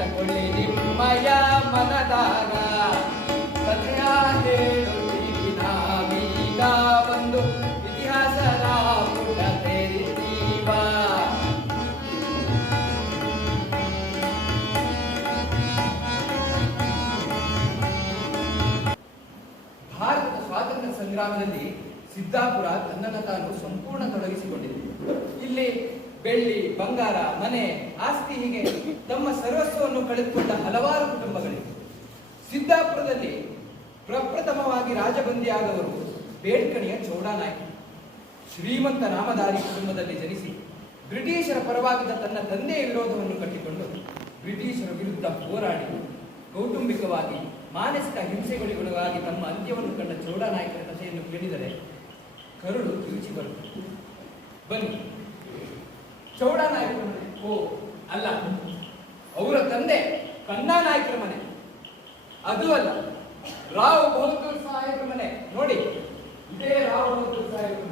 ಇಟ್ಟಕೊಳ್ಳಿ ನಿಮ್ಮಯ ಮನದಾಗ ಕಥೆಯ ಹೇಳುತ್ತೀವಿ ನಾವೀಗ ಒಂದು ಇತಿಹಾಸದ ಪುಟ ತೆರಿತೀವ. ಭಾರತದ ಸ್ವಾತಂತ್ರ್ಯ ಸಂಗ್ರಾಮದಲ್ಲಿ ಸಿದ್ದಾಪುರ ತನ್ನನ್ನು ತಾನು ಸಂಪೂರ್ಣ ತೊಡಗಿಸಿಕೊಂಡಿದೆ. ಇಲ್ಲಿ ಬೆಳ್ಳಿ, ಬಂಗಾರ, ಮನೆ, ಆಸ್ತಿ ಹೀಗೆ ತಮ್ಮ ಸರ್ವಸ್ವವನ್ನು ಕಳೆದುಕೊಂಡ ಹಲವಾರು ಕುಟುಂಬಗಳಿವೆ. ಸಿದ್ದಾಪುರದಲ್ಲಿ ಪ್ರಪ್ರಥಮವಾಗಿ ರಾಜಬಂದಿಯಾದವರು ಬೇಡ್ಕಣಿಯ ಚೌಡಾನಾಯ್ಕ. ಶ್ರೀಮಂತ ನಾಮಧಾರಿ ಕುಟುಂಬದಲ್ಲಿ ಜನಿಸಿ ಬ್ರಿಟಿಷರ ಪರವಾಗಿದ್ದ ತನ್ನ ತಂದೆಯ ವಿರೋಧವನ್ನು ಕಟ್ಟಿಕೊಂಡು ಬ್ರಿಟಿಷರ ವಿರುದ್ಧ ಹೋರಾಡಿ ಕೌಟುಂಬಿಕವಾಗಿ ಮಾನಸಿಕ ಹಿಂಸೆಗಳಿಗೊಳಗಾಗಿ ತಮ್ಮ ಅಂತ್ಯವನ್ನು ಕಂಡ ಚೌಡಾನಾಯ್ಕರ ಕಥೆಯನ್ನು ಕೇಳಿದರೆ ಕರುಳು ಕಿರುಚಿ ಬರುತ್ತದೆ. ಬನ್ನಿ, ಚೌಡಾನಾಯ್ಕರ ಮನೆ. ಓ ಅಲ್ಲ, ಅವರ ತಂದೆ ಕನ್ನಾನಾಯ್ಕರ ಮನೆ. ಅದು ಅಲ್ಲ, ರಾವ್ ಬಹದ್ದೂರ್ ಸಾಹೇಬ್ರ ಮನೆ. ನೋಡಿ, ಇದೇ ರಾವ್ ಬಹದ್ದೂರ್ ಸಾಹೇಬ್ರ